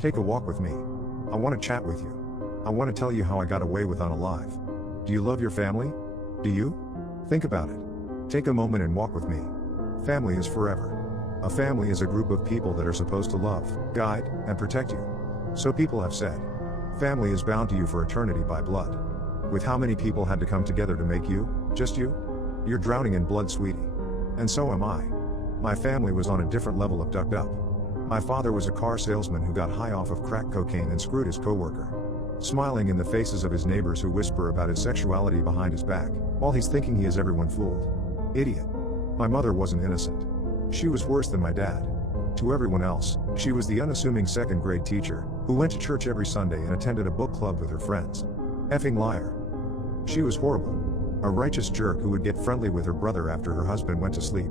Take a walk with me. I want to chat with you. I want to tell you how I got away with unalive. Do you love your family? Do you? Think about it. Take a moment and walk with me. Family is forever. A family is a group of people that are supposed to love, guide, and protect you. So people have said. Family is bound to you for eternity by blood. With how many people had to come together to make you, just you? You're drowning in blood, sweetie. And so am I. My family was on a different level of ducked up. My father was a car salesman who got high off of crack cocaine and screwed his coworker. Smiling in the faces of his neighbors who whisper about his sexuality behind his back, while he's thinking he has everyone fooled. Idiot. My mother wasn't innocent. She was worse than my dad. To everyone else, she was the unassuming second-grade teacher, who went to church every Sunday and attended a book club with her friends. Effing liar. She was horrible. A righteous jerk who would get friendly with her brother after her husband went to sleep.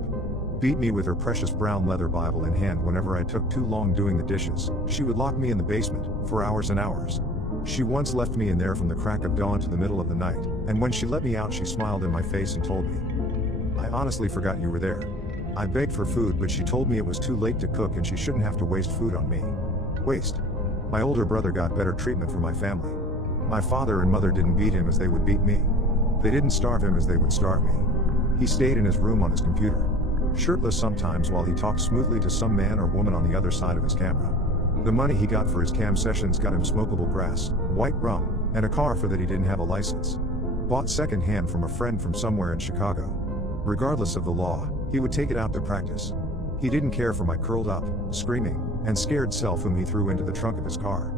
Beat me with her precious brown leather Bible in hand whenever I took too long doing the dishes. She would lock me in the basement, for hours and hours. She once left me in there from the crack of dawn to the middle of the night, and when she let me out she smiled in my face and told me, "I honestly forgot you were there." I begged for food, but she told me it was too late to cook and she shouldn't have to waste food on me. Waste. My older brother got better treatment from my family. My father and mother didn't beat him as they would beat me. They didn't starve him as they would starve me. He stayed in his room on his computer, shirtless sometimes while he talked smoothly to some man or woman on the other side of his camera. The money he got for his cam sessions got him smokable grass, white rum, and a car for that he didn't have a license. Bought second-hand from a friend from somewhere in Chicago. Regardless of the law, he would take it out to practice. He didn't care for my curled up, screaming, and scared self whom he threw into the trunk of his car.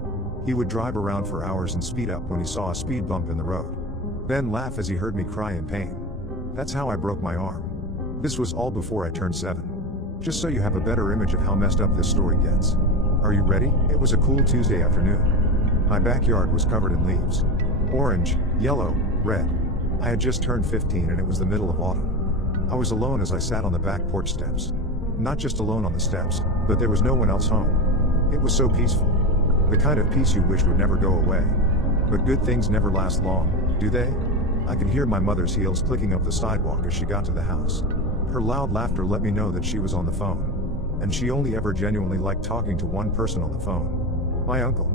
He would drive around for hours and speed up when he saw a speed bump in the road. Then laugh as he heard me cry in pain. That's how I broke my arm. This was all before I turned 7. Just so you have a better image of how messed up this story gets. Are you ready? It was a cool Tuesday afternoon. My backyard was covered in leaves. Orange, yellow, red. I had just turned 15 and it was the middle of autumn. I was alone as I sat on the back porch steps. Not just alone on the steps, but there was no one else home. It was so peaceful. The kind of peace you wish would never go away. But good things never last long, do they? I could hear my mother's heels clicking up the sidewalk as she got to the house. Her loud laughter let me know that she was on the phone. And she only ever genuinely liked talking to one person on the phone. My uncle.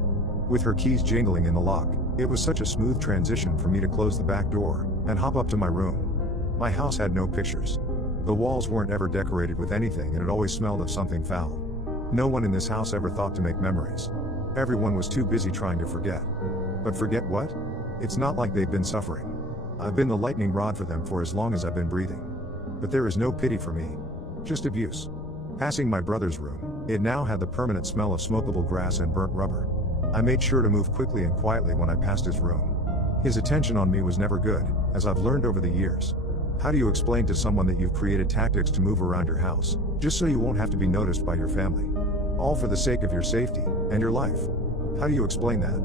With her keys jingling in the lock, it was such a smooth transition for me to close the back door and hop up to my room. My house had no pictures. The walls weren't ever decorated with anything and it always smelled of something foul. No one in this house ever thought to make memories. Everyone was too busy trying to forget. But forget what? It's not like they've been suffering. I've been the lightning rod for them for as long as I've been breathing. But there is no pity for me. Just abuse. Passing my brother's room, it now had the permanent smell of smokable grass and burnt rubber. I made sure to move quickly and quietly when I passed his room. His attention on me was never good, as I've learned over the years. How do you explain to someone that you've created tactics to move around your house, just so you won't have to be noticed by your family? All for the sake of your safety, and your life. How do you explain that?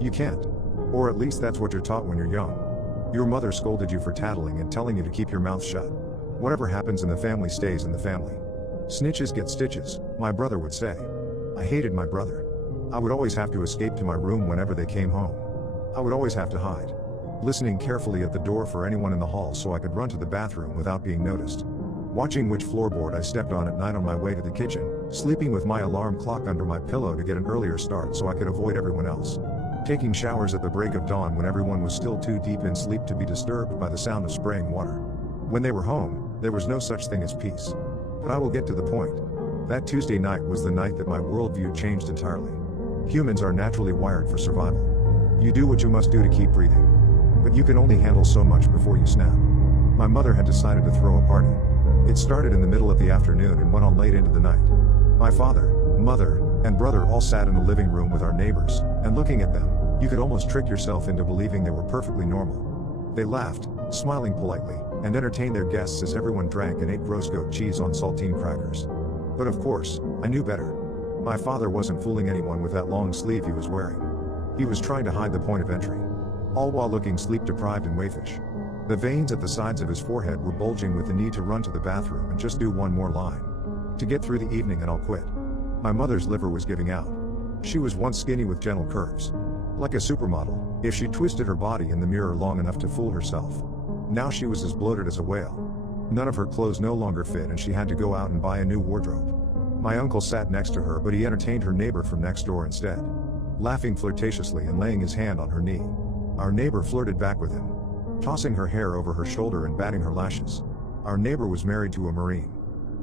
You can't. Or at least that's what you're taught when you're young. Your mother scolded you for tattling and telling you to keep your mouth shut. Whatever happens in the family stays in the family. Snitches get stitches, my brother would say. I hated my brother. I would always have to escape to my room whenever they came home. I would always have to hide, listening carefully at the door for anyone in the hall so I could run to the bathroom without being noticed. Watching which floorboard I stepped on at night on my way to the kitchen, sleeping with my alarm clock under my pillow to get an earlier start so I could avoid everyone else. Taking showers at the break of dawn when everyone was still too deep in sleep to be disturbed by the sound of spraying water. When they were home, there was no such thing as peace. But I will get to the point. That Tuesday night was the night that my worldview changed entirely. Humans are naturally wired for survival. You do what you must do to keep breathing. But you can only handle so much before you snap. My mother had decided to throw a party. It started in the middle of the afternoon and went on late into the night. My father, mother, and brother all sat in the living room with our neighbors, and looking at them, you could almost trick yourself into believing they were perfectly normal. They laughed, smiling politely, and entertained their guests as everyone drank and ate gross goat cheese on saltine crackers. But of course, I knew better. My father wasn't fooling anyone with that long sleeve he was wearing. He was trying to hide the point of entry. All while looking sleep-deprived and waifish. The veins at the sides of his forehead were bulging with the need to run to the bathroom and just do one more line. To get through the evening and I'll quit. My mother's liver was giving out. She was once skinny with gentle curves. Like a supermodel, if she twisted her body in the mirror long enough to fool herself. Now she was as bloated as a whale. None of her clothes no longer fit and she had to go out and buy a new wardrobe. My uncle sat next to her, but he entertained her neighbor from next door instead, laughing flirtatiously and laying his hand on her knee. Our neighbor flirted back with him, tossing her hair over her shoulder and batting her lashes. Our neighbor was married to a Marine.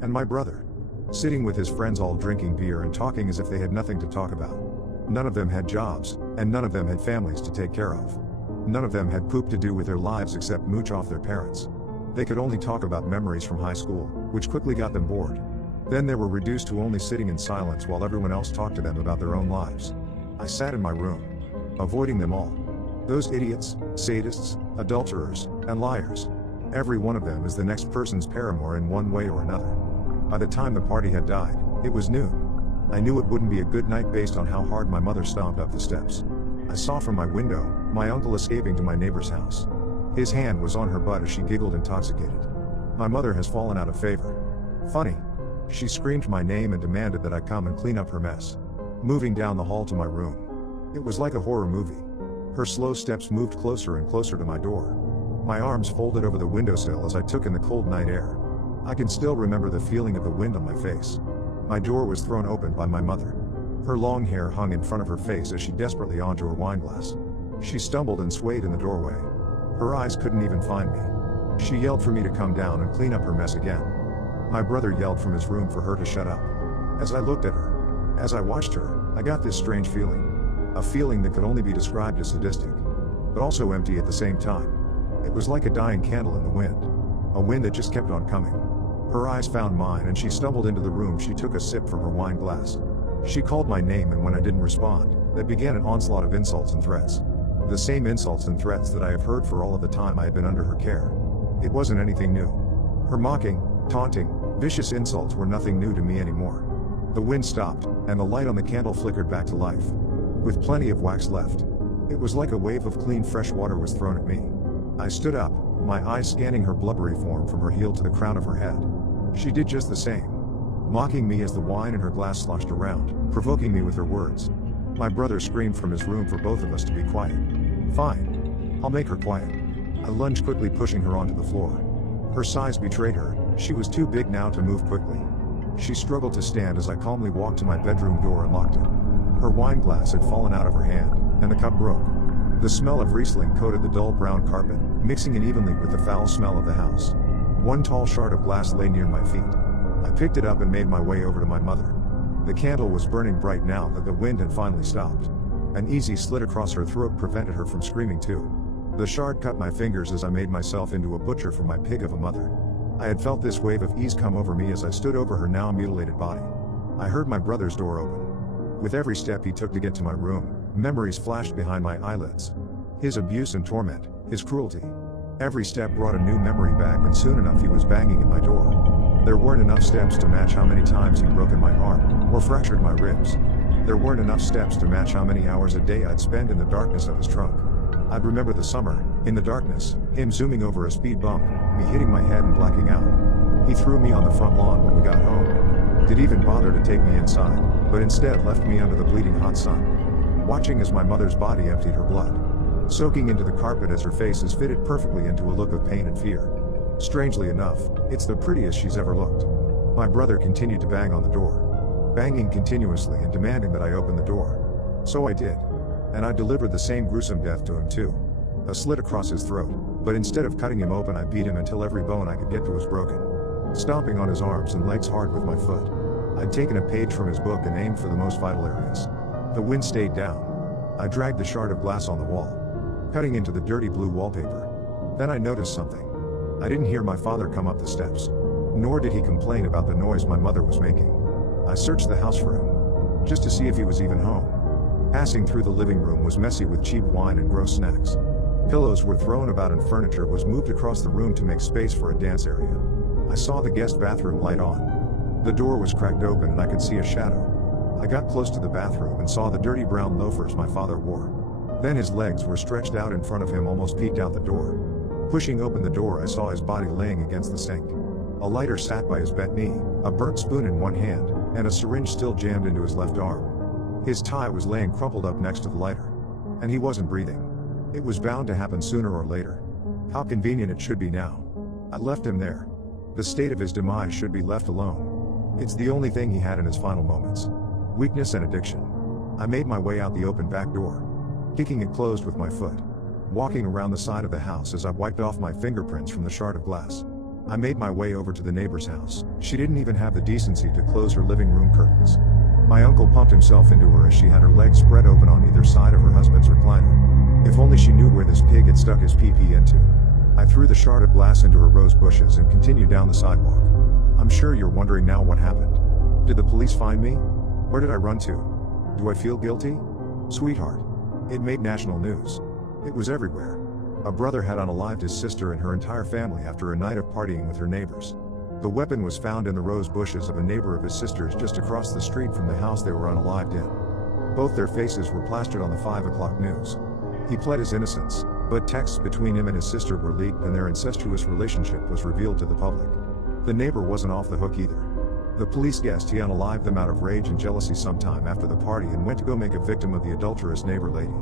And my brother, sitting with his friends all drinking beer and talking as if they had nothing to talk about. None of them had jobs, and none of them had families to take care of. None of them had poop to do with their lives except mooch off their parents. They could only talk about memories from high school, which quickly got them bored. Then they were reduced to only sitting in silence while everyone else talked to them about their own lives. I sat in my room, avoiding them all. Those idiots, sadists, adulterers, and liars. Every one of them is the next person's paramour in one way or another. By the time the party had died, it was noon. I knew it wouldn't be a good night based on how hard my mother stomped up the steps. I saw from my window, my uncle escaping to my neighbor's house. His hand was on her butt as she giggled intoxicated. My mother has fallen out of favor. Funny. She screamed my name and demanded that I come and clean up her mess. Moving down the hall to my room. It was like a horror movie. Her slow steps moved closer and closer to my door. My arms folded over the windowsill as I took in the cold night air. I can still remember the feeling of the wind on my face. My door was thrown open by my mother. Her long hair hung in front of her face as she desperately onto her wine glass. She stumbled and swayed in the doorway. Her eyes couldn't even find me. She yelled for me to come down and clean up her mess again. My brother yelled from his room for her to shut up. As I looked at her, as I watched her, I got this strange feeling. A feeling that could only be described as sadistic, but also empty at the same time. It was like a dying candle in the wind. A wind that just kept on coming. Her eyes found mine and she stumbled into the room. She took a sip from her wine glass. She called my name, and when I didn't respond, that began an onslaught of insults and threats. The same insults and threats that I have heard for all of the time I had been under her care. It wasn't anything new. Her mocking, taunting, vicious insults were nothing new to me anymore. The wind stopped, and the light on the candle flickered back to life. With plenty of wax left. It was like a wave of clean fresh water was thrown at me. I stood up, my eyes scanning her blubbery form from her heel to the crown of her head. She did just the same. Mocking me as the wine in her glass sloshed around, provoking me with her words. My brother screamed from his room for both of us to be quiet. Fine. I'll make her quiet. I lunged quickly, pushing her onto the floor. Her size betrayed her. She was too big now to move quickly. She struggled to stand as I calmly walked to my bedroom door and locked it. Her wine glass had fallen out of her hand, and the cup broke. The smell of Riesling coated the dull brown carpet, mixing unevenly with the foul smell of the house. One tall shard of glass lay near my feet. I picked it up and made my way over to my mother. The candle was burning bright now that the wind had finally stopped. An easy slit across her throat prevented her from screaming too. The shard cut my fingers as I made myself into a butcher for my pig of a mother. I had felt this wave of ease come over me as I stood over her now mutilated body. I heard my brother's door open. With every step he took to get to my room, memories flashed behind my eyelids. His abuse and torment, his cruelty. Every step brought a new memory back, and soon enough he was banging at my door. There weren't enough steps to match how many times he'd broken my arm, or fractured my ribs. There weren't enough steps to match how many hours a day I'd spend in the darkness of his trunk. I'd remember the summer, in the darkness, him zooming over a speed bump, me hitting my head and blacking out. He threw me on the front lawn when we got home. Did even bother to take me inside, but instead left me under the bleeding hot sun, watching as my mother's body emptied her blood, soaking into the carpet as her face is fitted perfectly into a look of pain and fear. Strangely enough, it's the prettiest she's ever looked. My brother continued to bang on the door, banging continuously and demanding that I open the door. So I did. And I delivered the same gruesome death to him too. A slit across his throat, but instead of cutting him open I beat him until every bone I could get to was broken. Stomping on his arms and legs hard with my foot. I'd taken a page from his book and aimed for the most vital areas. The wind stayed down. I dragged the shard of glass on the wall, cutting into the dirty blue wallpaper. Then I noticed something. I didn't hear my father come up the steps. Nor did he complain about the noise my mother was making. I searched the house for him, just to see if he was even home. Passing through the living room was messy with cheap wine and gross snacks. Pillows were thrown about and furniture was moved across the room to make space for a dance area. I saw the guest bathroom light on. The door was cracked open and I could see a shadow. I got close to the bathroom and saw the dirty brown loafers my father wore. Then his legs were stretched out in front of him, almost peeked out the door. Pushing open the door, I saw his body laying against the sink. A lighter sat by his bent knee, a burnt spoon in one hand, and a syringe still jammed into his left arm. His tie was laying crumpled up next to the lighter. And he wasn't breathing. It was bound to happen sooner or later. How convenient it should be now. I left him there. The state of his demise should be left alone. It's the only thing he had in his final moments. Weakness and addiction. I made my way out the open back door, kicking it closed with my foot, walking around the side of the house as I wiped off my fingerprints from the shard of glass. I made my way over to the neighbor's house. She didn't even have the decency to close her living room curtains. My uncle pumped himself into her as she had her legs spread open on either side of her husband's recliner. If only she knew where this pig had stuck his pee-pee into. I threw the shard of glass into her rose bushes and continued down the sidewalk. I'm sure you're wondering now what happened. Did the police find me? Where did I run to? Do I feel guilty? Sweetheart. It made national news. It was everywhere. A brother had unalived his sister and her entire family after a night of partying with her neighbors. The weapon was found in the rose bushes of a neighbor of his sister's just across the street from the house they were unalived in. Both their faces were plastered on the 5 o'clock news. He pled his innocence, but texts between him and his sister were leaked and their incestuous relationship was revealed to the public. The neighbor wasn't off the hook either. The police guessed he unalived them out of rage and jealousy sometime after the party and went to go make a victim of the adulterous neighbor lady.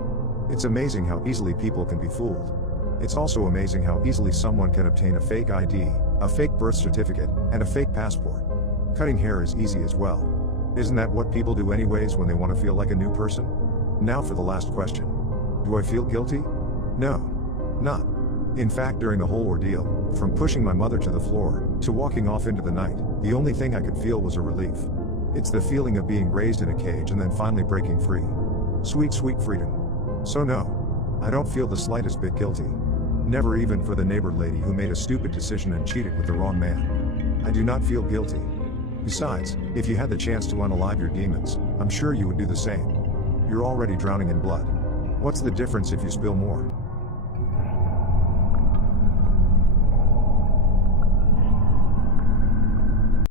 It's amazing how easily people can be fooled. It's also amazing how easily someone can obtain a fake ID, a fake birth certificate, and a fake passport. Cutting hair is easy as well. Isn't that what people do anyways when they want to feel like a new person? Now for the last question. Do I feel guilty? No. Not. In fact, during the whole ordeal, from pushing my mother to the floor, to walking off into the night, the only thing I could feel was a relief. It's the feeling of being raised in a cage and then finally breaking free. Sweet, sweet freedom. So no. I don't feel the slightest bit guilty. Never even for the neighbor lady who made a stupid decision and cheated with the wrong man. I do not feel guilty. Besides, if you had the chance to unalive your demons, I'm sure you would do the same. You're already drowning in blood. What's the difference if you spill more?